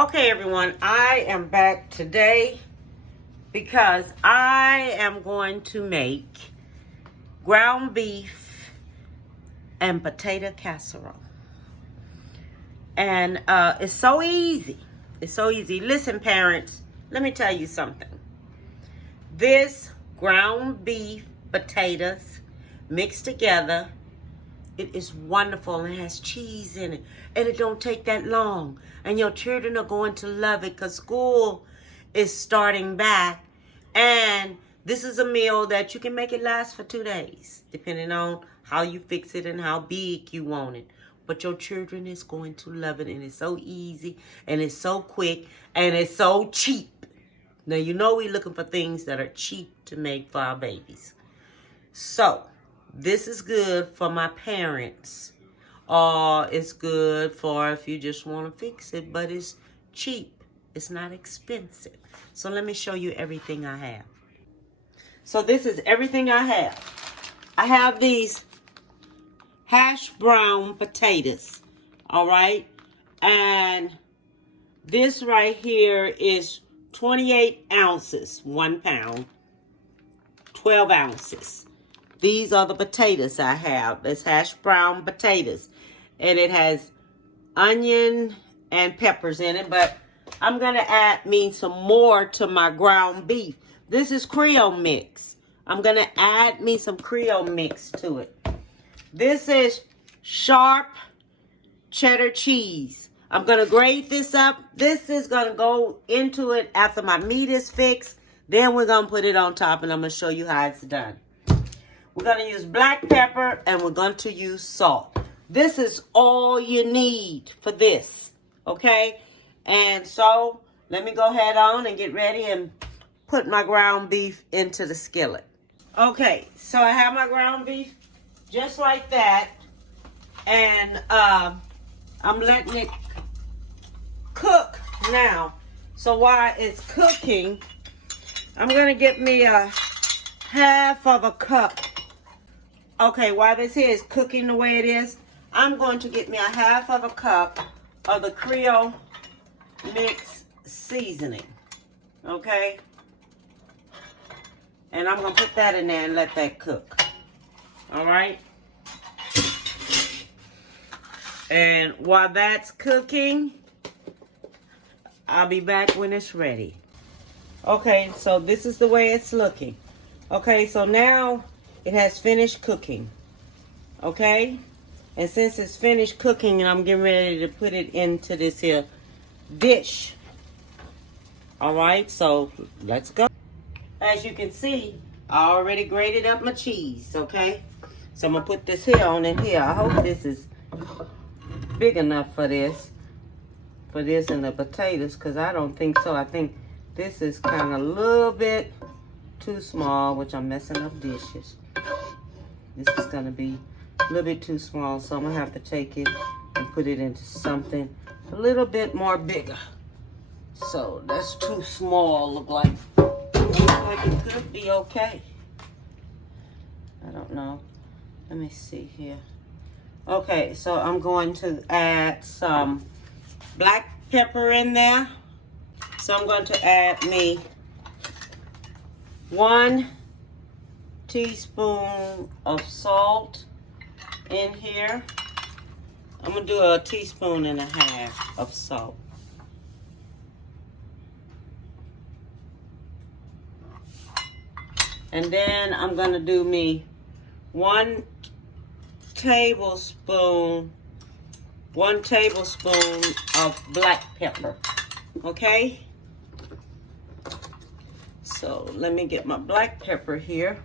Okay, everyone, I am back today because I am going to make ground beef and potato casserole. And it's so easy. It's so easy. Listen, parents, let me tell you something. This ground beef, potatoes mixed together, it is wonderful and has cheese in it. And it don't take that long. And your children are going to love it because school is starting back. And this is a meal that you can make it last for 2 days, depending on how you fix it and how big you want it. But your children is going to love it. And it's so easy. And it's so quick. And it's so cheap. Now, you know we're looking for things that are cheap to make for our babies. So, this is good for my parents, or it's good for if you just want to fix it, but it's cheap. It's not expensive. So let me show you everything I have. So this is everything I have. I have these hash brown potatoes, all right? And this right here is 28 ounces, 1 pound, 12 ounces. These are the potatoes I have. It's hash brown potatoes. And it has onion and peppers in it. But I'm going to add me some more to my ground beef. This is Creole mix. I'm going to add me some Creole mix to it. This is sharp cheddar cheese. I'm going to grate this up. This is going to go into it after my meat is fixed. Then we're going to put it on top and I'm going to show you how it's done. We're going to use black pepper and we're going to use salt. This is all you need for this, okay? And so, let me go ahead on and get ready and put my ground beef into the skillet. Okay, so I have my ground beef just like that. And I'm letting it cook now. So while it's cooking, I'm going to get me a half of a cup. Okay, while this here is cooking the way it is, I'm going to get me a half of a cup of the Creole mix seasoning. Okay? And I'm going to put that in there and let that cook. Alright? And while that's cooking, I'll be back when it's ready. Okay, so this is the way it's looking. Okay, so now it has finished cooking, okay? And since it's finished cooking, I'm getting ready to put it into this here dish. All right, so let's go. As you can see, I already grated up my cheese, okay? So I'm going to put this here on in here. I hope this is big enough for this and the potatoes, because I don't think so. I think this is kind of a little bit too small, which I'm messing up dishes. This is going to be a little bit too small, so I'm going to have to take it and put it into something a little bit more bigger. So that's too small, looks like it could be okay. I don't know. Let me see here. Okay, so I'm going to add some black pepper in there. So I'm going to add me 1 teaspoon of salt in here. I'm going to do 1.5 teaspoons of salt. And then I'm going to do me 1 tablespoon of black pepper. Okay? So let me get my black pepper here.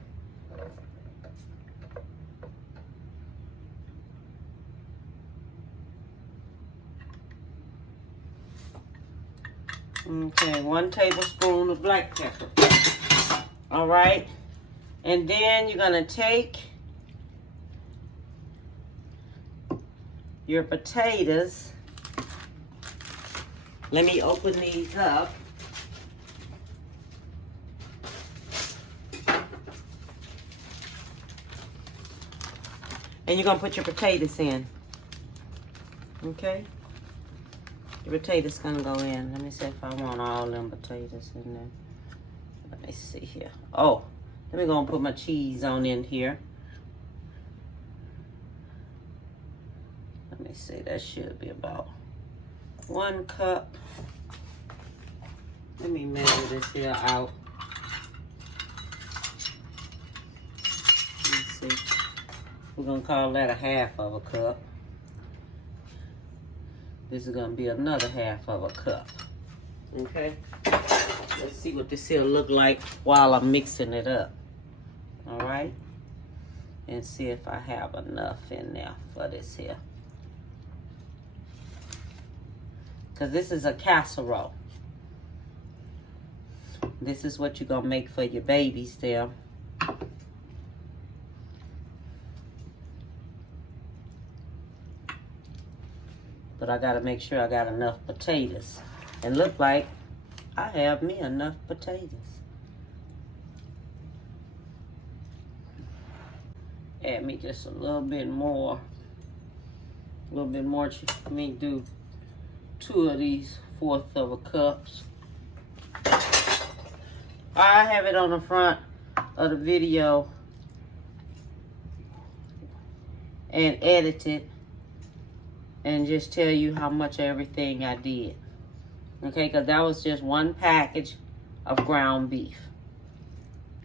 Okay, 1 tablespoon of black pepper. All right. And then you're going to take your potatoes. Let me open these up. And you're going to put your potatoes in. Okay? The potatoes gonna go in. Let me see if I want all them potatoes in there. Let me see here. Oh, let me go and put my cheese on in here. Let me see, that should be about 1 cup. Let me measure this here out. Let's see. We're gonna call that a 1/2 cup. This is gonna be another 1/2 cup. Okay? Let's see what this here look like while I'm mixing it up. All right? And see if I have enough in there for this here. Because this is a casserole. This is what you're gonna make for your babies there. But I gotta make sure I got enough potatoes. And look like I have me enough potatoes. Add me just a little bit more. A little bit more. Let me do 2 of these 1/4 cups. I have it on the front of the video and edit it and just tell you how much everything I did. Okay, because that was just 1 package of ground beef.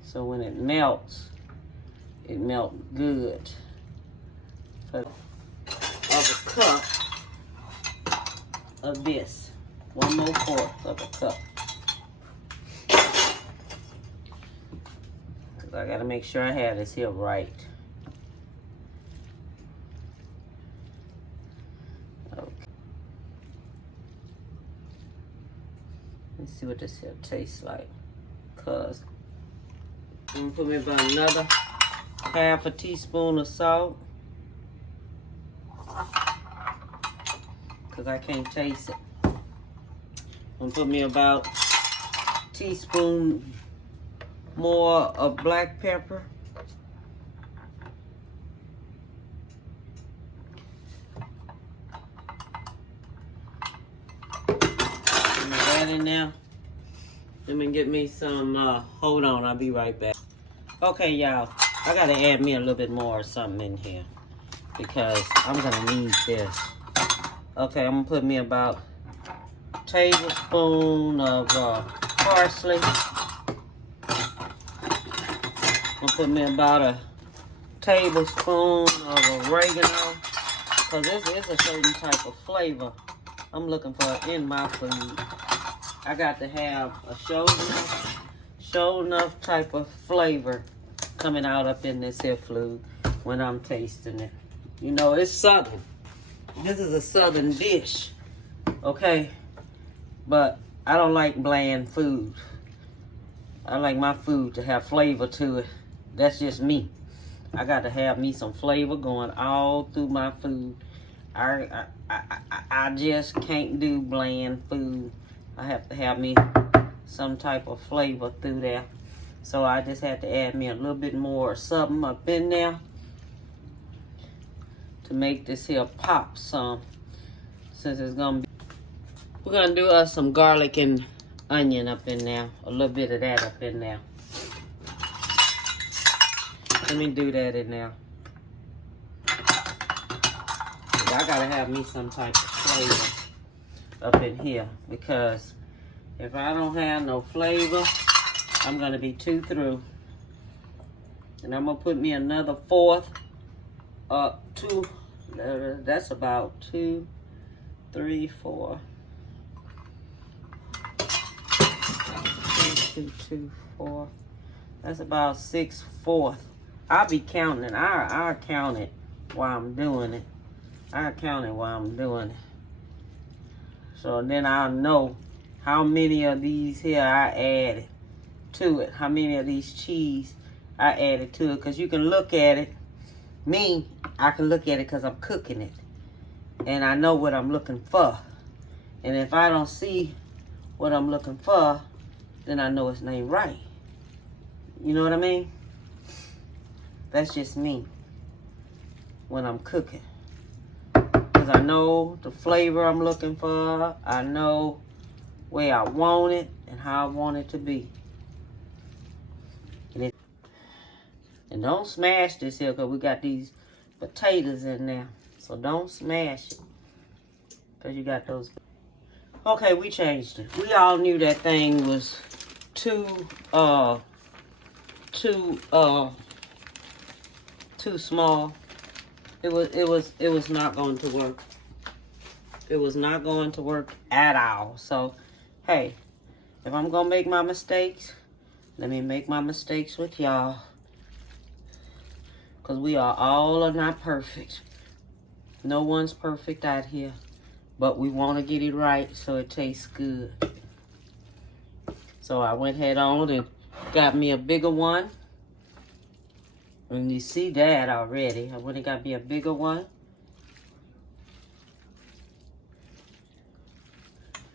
So when it melts good. Of a cup of this. 1 more 1/4 of a cup. Because I got to make sure I have this here right. Okay. Let's see what this here tastes like. Cause I'm gonna put me about another 1/2 teaspoon of salt. Cause I can't taste it. I'm gonna put me about a teaspoon more of black pepper. In there. Let me get me some, hold on, I'll be right back. Okay, y'all, I gotta add me a little bit more or something in here because I'm gonna need this. Okay, I'm gonna put me about a tablespoon of parsley. I'm gonna put me about a tablespoon of oregano because this is a certain type of flavor I'm looking for in my food. I got to have a show enough type of flavor coming out up in this here food when I'm tasting it. You know, it's southern. This is a southern dish, okay? But I don't like bland food. I like my food to have flavor to it. That's just me. I got to have me some flavor going all through my food. I just can't do bland food. I have to have me some type of flavor through there. So I just had to add me a little bit more something up in there to make this here pop some. Since it's gonna be, we're gonna do us some garlic and onion up in there. A little bit of that up in there. Let me do that in there. I gotta have me some type of flavor up in here because if I don't have no flavor, I'm gonna be too through. And I'm gonna put me another 1/4 2. That's about 2, 3, 4. 2, 2, 4. That's about 6/4. I'll be counting it. I'll count it while I'm doing it. I'll count it while I'm doing it. So then I'll know how many of these here I added to it. How many of these cheese I added to it. Because you can look at it. Me, I can look at it because I'm cooking it. And I know what I'm looking for. And if I don't see what I'm looking for, then I know it's not right. You know what I mean? That's just me when I'm cooking. Because because I know the flavor I'm looking for. I know where I want it and how I want it to be. And don't smash this here because we got these potatoes in there. So don't smash it because you got those. Okay, we changed it. We all knew that thing was too small. It was not going to work. It was not going to work at all. So, hey, if I'm gonna make my mistakes, let me make my mistakes with y'all. Because we are all not perfect. No one's perfect out here. But we want to get it right so it tastes good. So I went head on and got me a bigger one. And you see that already. I went and got me a bigger one.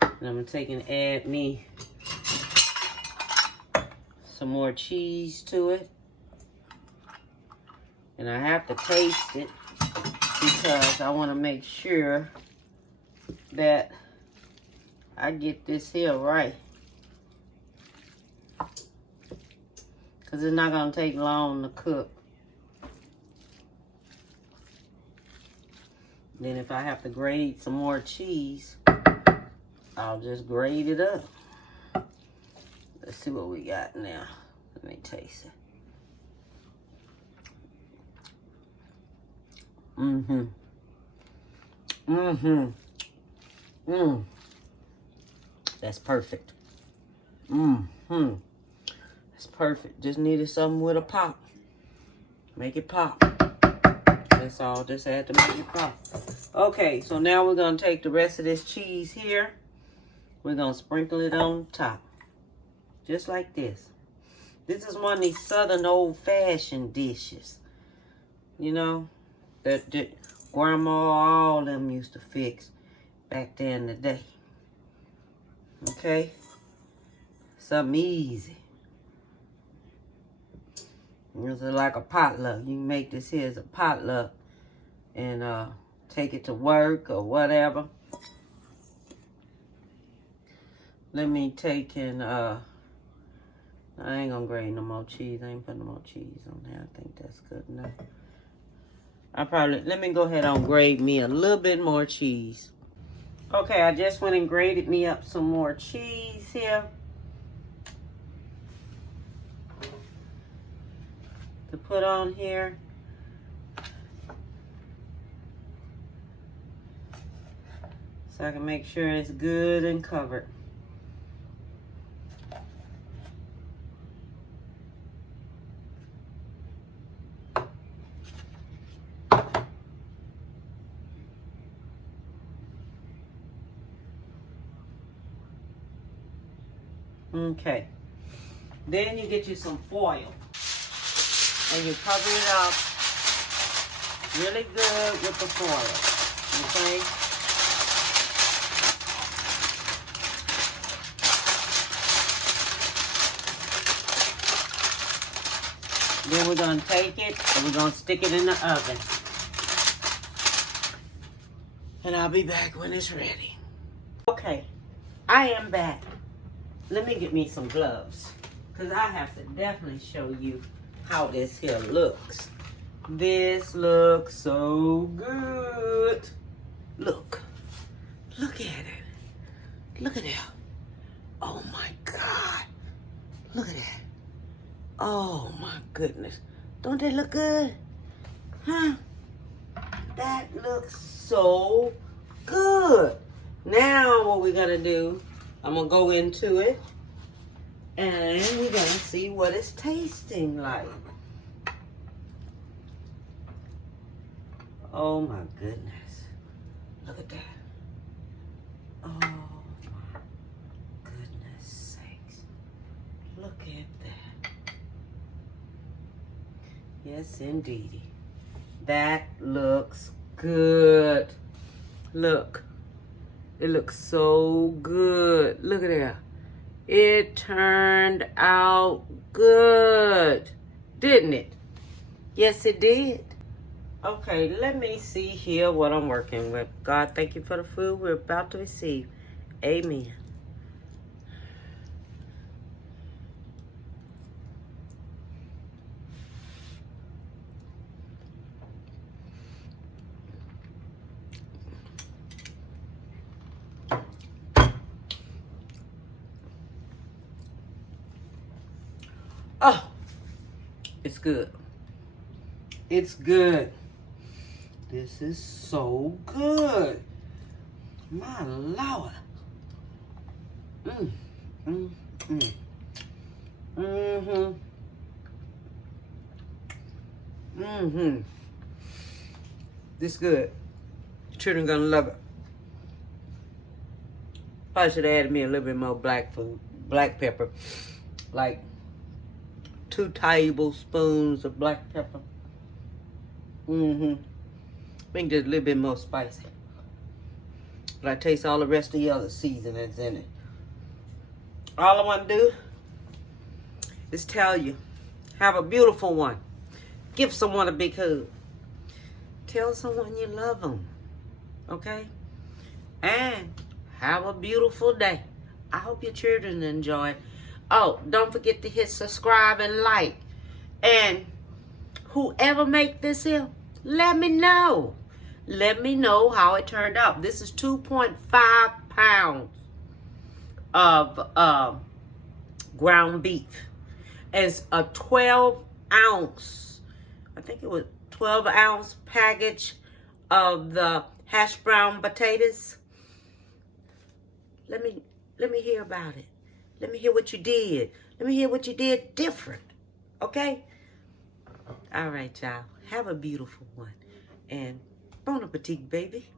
And I'm going to take and add me some more cheese to it. And I have to taste it because I want to make sure that I get this here right. Because it's not going to take long to cook. Then if I have to grate some more cheese, I'll just grate it up. Let's see what we got now. Let me taste it. That's perfect. That's perfect. Just needed something with a pop. Make it pop. That's all. Just had to make it pop. Okay, so now we're going to take the rest of this cheese here. We're going to sprinkle it on top. Just like this. This is one of these southern old-fashioned dishes. You know, that grandma, all them used to fix back there in the day. Okay? Something easy. It's like a potluck. You can make this here as a potluck and take it to work or whatever. Let me take and I ain't gonna grate no more cheese. I ain't putting no more cheese on there. I think that's good enough. Let me go ahead and grate me a little bit more cheese. Okay, I just went and grated me up some more cheese here. To put on here. So I can make sure it's good and covered. Okay. Then you get you some foil. And you cover it up really good with the foil. Okay? Then we're going to take it and we're going to stick it in the oven. And I'll be back when it's ready. Okay, I am back. Let me get me some gloves. Because I have to definitely show you how this here looks. This looks so good. Look at it. Look at that. Oh my God. Look at that. Oh my goodness. Don't they look good? Huh? That looks so good. Now what we're gonna do, I'm gonna go into it and we're gonna see what it's tasting like. Oh my goodness. Look at that. Oh my goodness sakes. Look at that. Yes, indeedy. That looks good. Look. It looks so good. Look at that. It turned out good. Didn't it? Yes, it did. Okay, let me see here what I'm working with. God, thank you for the food we're about to receive. Amen. Oh, it's good. It's good. This is so good. My Lord. Mm, mm, mm. Mm-hmm. Mm-hmm. This good. Children gonna love it. Probably should have added me a little bit more black pepper. Like 2 tablespoons of black pepper. Mm-hmm. Make just a little bit more spicy. But I taste all the rest of the other seasonings in it. All I want to do is tell you, have a beautiful one. Give someone a big hug. Tell someone you love them. Okay? And have a beautiful day. I hope your children enjoy it. Oh, don't forget to hit subscribe and like. And whoever make this here, let me know. Let me know how it turned out. This is 2.5 pounds of ground beef. It's a 12-ounce, I think it was 12-ounce package of the hash brown potatoes. Let me hear about it. Let me hear what you did. Let me hear what you did different. Okay? All right, y'all. Have a beautiful one. And bon appetit, baby.